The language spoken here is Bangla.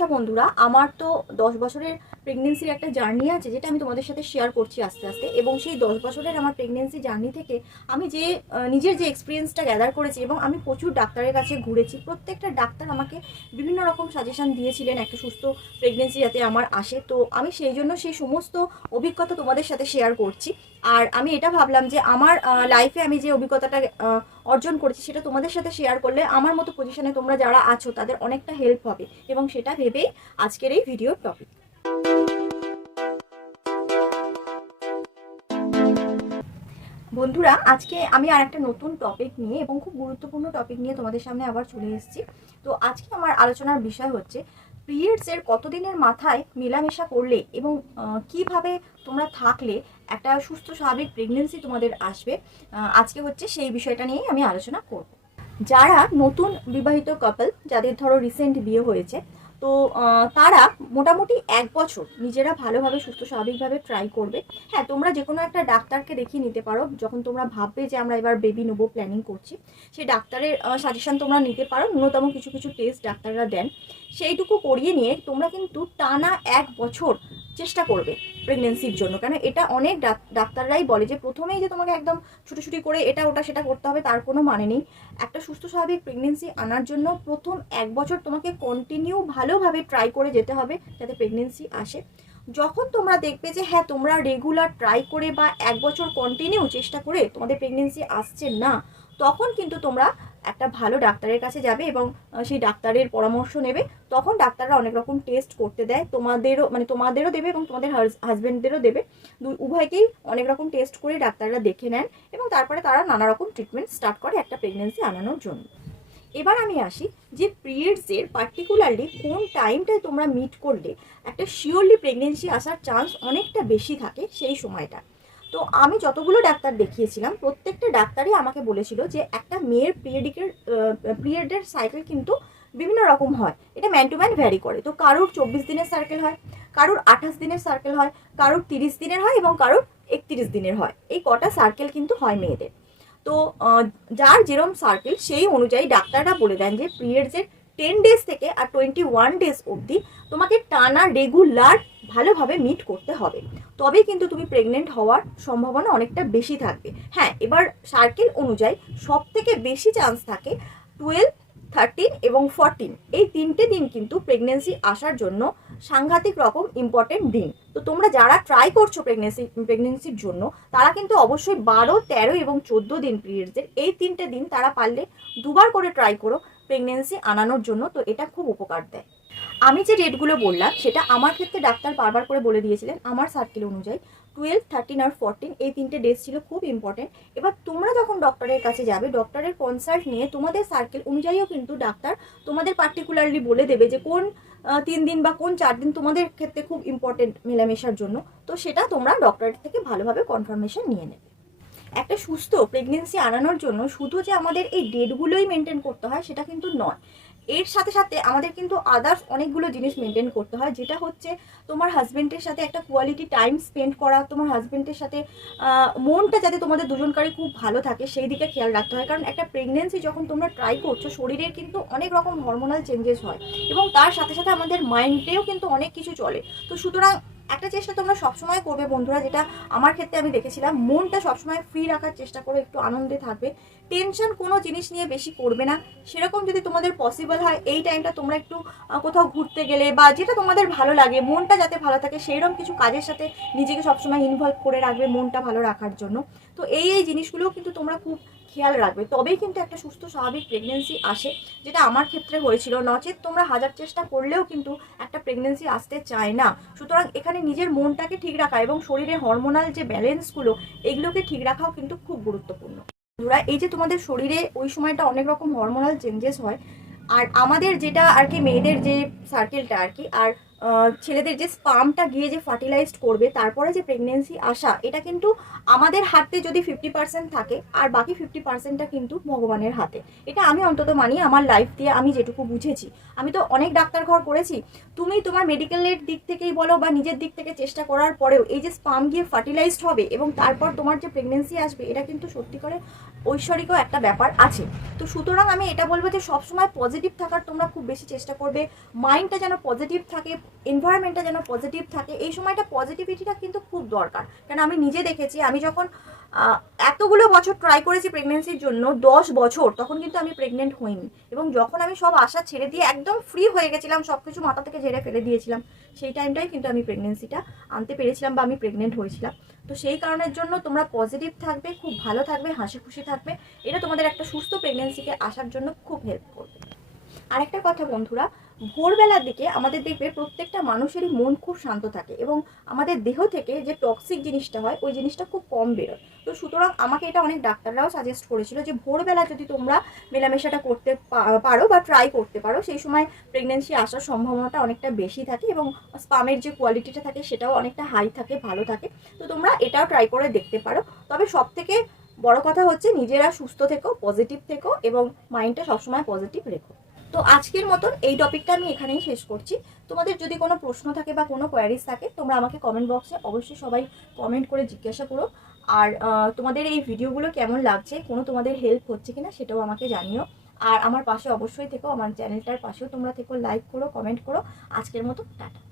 কথা বন্ধুরা আমার তো দশ বছরের প্রেগনেন্সির একটা জার্নি আছে, যেটা আমি তোমাদের সাথে শেয়ার করছি আস্তে আস্তে। এবং সেই দশ বছরের আমার প্রেগনেন্সি জার্নি থেকে আমি যে নিজের যে এক্সপিরিয়েন্সটা গ্যাদার করেছি এবং আমি প্রচুর ডাক্তারের কাছে ঘুরেছি, প্রত্যেকটা ডাক্তার আমাকে বিভিন্ন রকম সাজেশন দিয়েছিলেন একটা সুস্থ প্রেগনেন্সি যাতে আমার আসে। তো আমি সেই জন্য সেই সমস্ত অভিজ্ঞতা তোমাদের সাথে শেয়ার করছি। আর আমি এটা ভাবলাম যে আমার লাইফে আমি যে অভিজ্ঞতাটা অর্জন করেছি সেটা তোমাদের সাথে শেয়ার করলে আমার মতো পজিশনে তোমরা যারা আছো তাদের অনেকটা হেল্প হবে। এবং সেটা ভেবেই আজকের এই ভিডিওর টপিক বন্ধুরা, আজকে আমি আর একটা নতুন টপিক নিয়ে এবং খুব গুরুত্বপূর্ণ টপিক নিয়ে তোমাদের সামনে আবার চলে এসেছি। তো আজকে আমার আলোচনার বিষয় হচ্ছে পিরিয়ডসের কতদিনের মাথায় মেলামেশা করলে এবং কীভাবে তোমরা থাকলে একটা সুস্থ স্বাভাবিক প্রেগনেন্সি তোমাদের আসবে আজকে হচ্ছে সেই বিষয়টা নিয়েই আমি আলোচনা করব। যারা নতুন বিবাহিত কাপল যাদের ধরো রিসেন্ট বিয়ে হয়েছে তো তারা মোটামুটি এক বছর নিজেরা ভালোভাবে, সুস্থ স্বাভাবিকভাবে ট্রাই করবে। হ্যাঁ তোমরা যে কোনো একটা ডাক্তারকে দেখিয়ে নিতে পারো। যখন তোমরা ভাববে যে আমরা এবার বেবি নেব প্ল্যানিং করছি, সেই ডাক্তারের সাজেশান তোমরা নিতে পারো। ন্যূনতম কিছু কিছু টেস্ট ডাক্তাররা দেন। সেইটুকু করিয়ে নিয়ে তোমরা কিন্তু টানা এক বছর চেষ্টা করবে প্রেগনেন্সির জন্য। কেন এটা অনেক ডাক- ডাক্তাররাই বলে যে প্রথমেই যে তোমাকে একদম ছুটোছুটি করে এটা, ওটা, সেটা করতে হবে, তার কোনো মানে নেই। একটা সুস্থ, স্বাভাবিক প্রেগনেন্সি আনার জন্য প্রথম এক বছর তোমাকে কন্টিনিউ ভালোভাবে ট্রাই করে যেতে হবে যাতে প্রেগনেন্সি আসে। যখন তোমরা দেখবে যে হ্যাঁ তোমরা রেগুলার ট্রাই করে বা এক বছর কন্টিনিউ চেষ্টা করে তোমাদের প্রেগনেন্সি আসছে না, তখন কিন্তু তোমরা একটা ভালো ডাক্তারের কাছে যাবে এবং সেই ডাক্তারের পরামর্শ নেবে, তখন ডাক্তাররা অনেক রকম টেস্ট করতে দেয়। তোমাদেরও মানে তোমাদেরও দেবে এবং তোমাদের হাজব্যান্ডদেরও দেবে। দুই, উভয়কেই অনেক রকম টেস্ট করে ডাক্তাররা দেখে নেন এবং তারপরে তারা নানা রকম ট্রিটমেন্ট স্টার্ট করে একটা প্রেগনেন্সি আনানোর জন্য। এবার আমি আসি যে পিরিয়ডসের পার্টিকুলারলি কোন টাইমটায় তোমরা মিট করলে একটা শিওরলি প্রেগনেন্সি আসার চান্স অনেকটা বেশি থাকে সেই সময়টা। তো আমি যতগুলো ডাক্তার দেখিয়েছিলাম, প্রত্যেকটা ডাক্তারই আমাকে বলেছিল যে একটা মেয়ের পিরিয়ডিকের পিরিয়ডের সাইকেল কিন্তু বিভিন্ন রকম হয়। এটা ম্যান টু ম্যান ভ্যারি করে। তো কারোর চব্বিশ দিনের সার্কেল হয়, কারোর আঠাশ দিনের সার্কেল হয়, কারোর তিরিশ দিনের হয় এবং কারোর একত্রিশ দিনের হয়। এই কটা সার্কেল কিন্তু হয় মেয়েদের। তো যার যেরম সার্কেল সেই অনুযায়ী ডাক্তাররা বলে দেন যে পিরিয়ডসের টেন ডেজ থেকে আর টোয়েন্টি ওয়ান ডেজ অবধি তোমাকে টানা রেগুলার ভালোভাবে মিট করতে হবে। তবেই কিন্তু তুমি প্রেগনেন্ট হওয়ার সম্ভাবনা অনেকটা বেশি থাকবে। হ্যাঁ এবার সার্কেল অনুযায়ী সব থেকে বেশি চান্স থাকে টুয়েলভ থার্টিন এবং ফরটিন এই তিনটে দিন কিন্তু প্রেগনেন্সি আসার জন্য সাংঘাতিক রকম ইম্পর্টেন্ট দিন। তো তোমরা যারা ট্রাই করছ প্রেগনেন্সি প্রেগনেন্সির জন্য, তারা কিন্তু অবশ্যই বারো, তেরো এবং চোদ্দ দিন পিরিয়ডসের এই তিনটে দিন তারা পারলে দুবার করে ট্রাই করো। প্রেগনেন্সি আনানোর জন্য, তো এটা খুব উপকার দেয়। আমি যে ডেটগুলো বললাম, সেটা আমার ক্ষেত্রে ডাক্তার বারবার করে বলে দিয়েছিলেন, আমার সার্কেল অনুযায়ী। টুয়েলভ থার্টিন আর ফোরটিন এই তিনটে ডেজ ছিল খুব ইম্পর্টেন্ট এবার তোমরা যখন ডক্টরের কাছে যাবে ডক্টরের কনসাল্ট নিয়ে তোমাদের সার্কেল অনুযায়ীও কিন্তু ডাক্তার তোমাদের পার্টিকুলারলি বলে দেবে যে, কোন তিন দিন বা কোন চার দিন তোমাদের ক্ষেত্রে খুব ইম্পর্টেন্ট মেলামেশার জন্য। তো সেটা তোমরা ডক্টরের থেকে ভালোভাবে কনফার্মেশন নিয়ে নেবে। একটা সুস্থ প্রেগনেন্সি আনানোর জন্য শুধু যে আমাদের এই ডেটগুলোই মেনটেন করতে হয়, সেটা কিন্তু নয়। এর সাথে সাথে আমাদের কিন্তু আদার্স অনেকগুলো জিনিস মেনটেন করতে হয়, যেটা হচ্ছে তোমার হাজব্যান্ডের সাথে একটা কোয়ালিটি টাইম স্পেন্ড করা, তোমার হাজব্যান্ডের সাথে মনটা যাতে তোমাদের দুজনকারই খুব ভালো থাকে, সেই দিকে খেয়াল রাখতে হয়। কারণ একটা প্রেগনেন্সি যখন তোমরা ট্রাই করছ শরীরের কিন্তু অনেক রকম হরমোনাল চেঞ্জেস হয় এবং তার সাথে সাথে আমাদের মাইন্ডেও কিন্তু অনেক কিছু চলে। তো সুতরাং একটা চেষ্টা তোমরা সবসময় করবে বন্ধুরা, যেটা আমার ক্ষেত্রে আমি দেখেছিলাম, মনটা সবসময় ফ্রি রাখার চেষ্টা করো, একটু আনন্দে থাকবে। টেনশন কোনো জিনিস নিয়ে বেশি করবে না। সেরকম যদি তোমাদের পসিবল হয়, এই টাইমটা তোমরা একটু কোথাও ঘুরতে গেলে বা যেটা তোমাদের ভালো লাগে, মনটা যাতে ভালো থাকে সেইরকম কিছু কাজের সাথে নিজেকে সবসময় ইনভলভ করে রাখবে মনটা ভালো রাখার জন্য। তো এই এই জিনিসগুলোও কিন্তু তোমরা খুব খেয়াল রাখবে। তবেই কিন্তু একটা সুস্থ, স্বাভাবিক প্রেগনেন্সি আসে, যেটা আমার ক্ষেত্রে হয়েছিল। নচেত তোমরা হাজার চেষ্টা করলেও কিন্তু একটা প্রেগনেন্সি আসতে চায় না। সুতরাং এখানে নিজের মনটাকে ঠিক রাখা এবং শরীরে হরমোনাল যে ব্যালেন্সগুলো এগুলোকে ঠিক রাখাও কিন্তু খুব গুরুত্বপূর্ণ। বন্ধুরা, এই যে তোমাদের শরীরে ওই সময়টা অনেক রকম হরমোনাল চেঞ্জেস হয়, আর আমাদের যেটা আর কি মেয়েদের যে সার্কেলটা আর কি, আর ছেলেদের যে স্পামটা গিয়ে যে ফার্টিলাইজড করবে, তারপরে যে প্রেগনেন্সি আসা, এটা কিন্তু আমাদের হাতে যদি ফিফটি পার্সেন্ট থাকে, আর বাকি ফিফটি পার্সেন্টটা কিন্তু ভগবানের হাতে। এটা আমি অন্তত মানি, আমার লাইফ দিয়ে আমি যেটুকু বুঝেছি। আমি তো অনেক ডাক্তার ঘর করেছি। তুমি তোমার মেডিকেলের দিক থেকেই বলো বা নিজের দিক থেকে চেষ্টা করার পরেও, এই যে স্পাম গিয়ে ফার্টিলাইজড হবে এবং তারপর তোমার যে প্রেগনেন্সি আসবে, এটা কিন্তু সত্যি করে ঐশ্বরিকও একটা ব্যাপার আছে। তো সুতরাং আমি এটা বলব যে সবসময় পজিটিভ থাকার তোমরা খুব বেশি চেষ্টা করবে। মাইন্ডটা যেন পজিটিভ থাকে এনভায়রনমেন্টটা যেন পজিটিভ থাকে, এই সময়টা পজিটিভিটিটা কিন্তু খুব দরকার। কেন আমি নিজে দেখেছি, আমি যখন এতগুলো বছর ট্রাই করেছি প্রেগনেন্সির জন্য, দশ বছর, তখন কিন্তু আমি প্রেগনেন্ট হইনি। এবং যখন আমি সব আশা ছেড়ে দিয়ে একদম ফ্রি হয়ে গেছিলাম সব কিছু মাথা থেকে ঝেড়ে ফেলে দিয়েছিলাম, সেই টাইমটাই কিন্তু আমি প্রেগনেন্সিটা আনতে পেরেছিলাম বা আমি প্রেগনেন্ট হয়েছিলাম। তো সেই কারণের জন্য তোমরা পজিটিভ থাকবে, খুব ভালো থাকবে, হাসি খুশি থাকবে। এটা তোমাদের একটা সুস্থ প্রেগনেন্সিকে আসার জন্য খুব হেল্প করবে। আরেকটা কথা বন্ধুরা ভোরবেলার দিকে আমাদের দেখবে প্রত্যেকটা মানুষেরই মন খুব শান্ত থাকে এবং আমাদের দেহ থেকে যে টক্সিক জিনিসটা হয়, ওই জিনিসটা খুব কম বেরোয়। তো সুতরাং আমাকে এটা অনেক ডাক্তাররাও সাজেস্ট করেছিল যে ভোরবেলা যদি তোমরা মেলামেশাটা করতে পারো বা ট্রাই করতে পারো, সেই সময় প্রেগনেন্সি আসার সম্ভাবনাটা অনেকটা বেশি থাকে এবং স্পামের যে কোয়ালিটিটা থাকে সেটাও অনেকটা হাই থাকে, ভালো থাকে। তো তোমরা এটাও ট্রাই করে দেখতে পারো। তবে সব থেকে বড় কথা হচ্ছে নিজেরা সুস্থ থেকো পজিটিভ থেকো এবং মাইন্ডটা সবসময় পজিটিভ রেখো। তো আজকের মতন এই টপিকটা আমি এখানেই শেষ করছি। তোমাদের যদি কোনো প্রশ্ন থাকে বা কোনো কোয়ারিজ থাকে, তোমরা আমাকে কমেন্ট বক্সে অবশ্যই সবাই কমেন্ট করে জিজ্ঞাসা করো। আর তোমাদের এই ভিডিওগুলো কেমন লাগছে, কোনো তোমাদের হেল্প হচ্ছে কিনা সেটাও আমাকে জানিও। আর আমার পাশে অবশ্যই থেকো, আমার চ্যানেলটার পাশেও তোমরা থেকো লাইক করো কমেন্ট করো। আজকের মতো টাটা।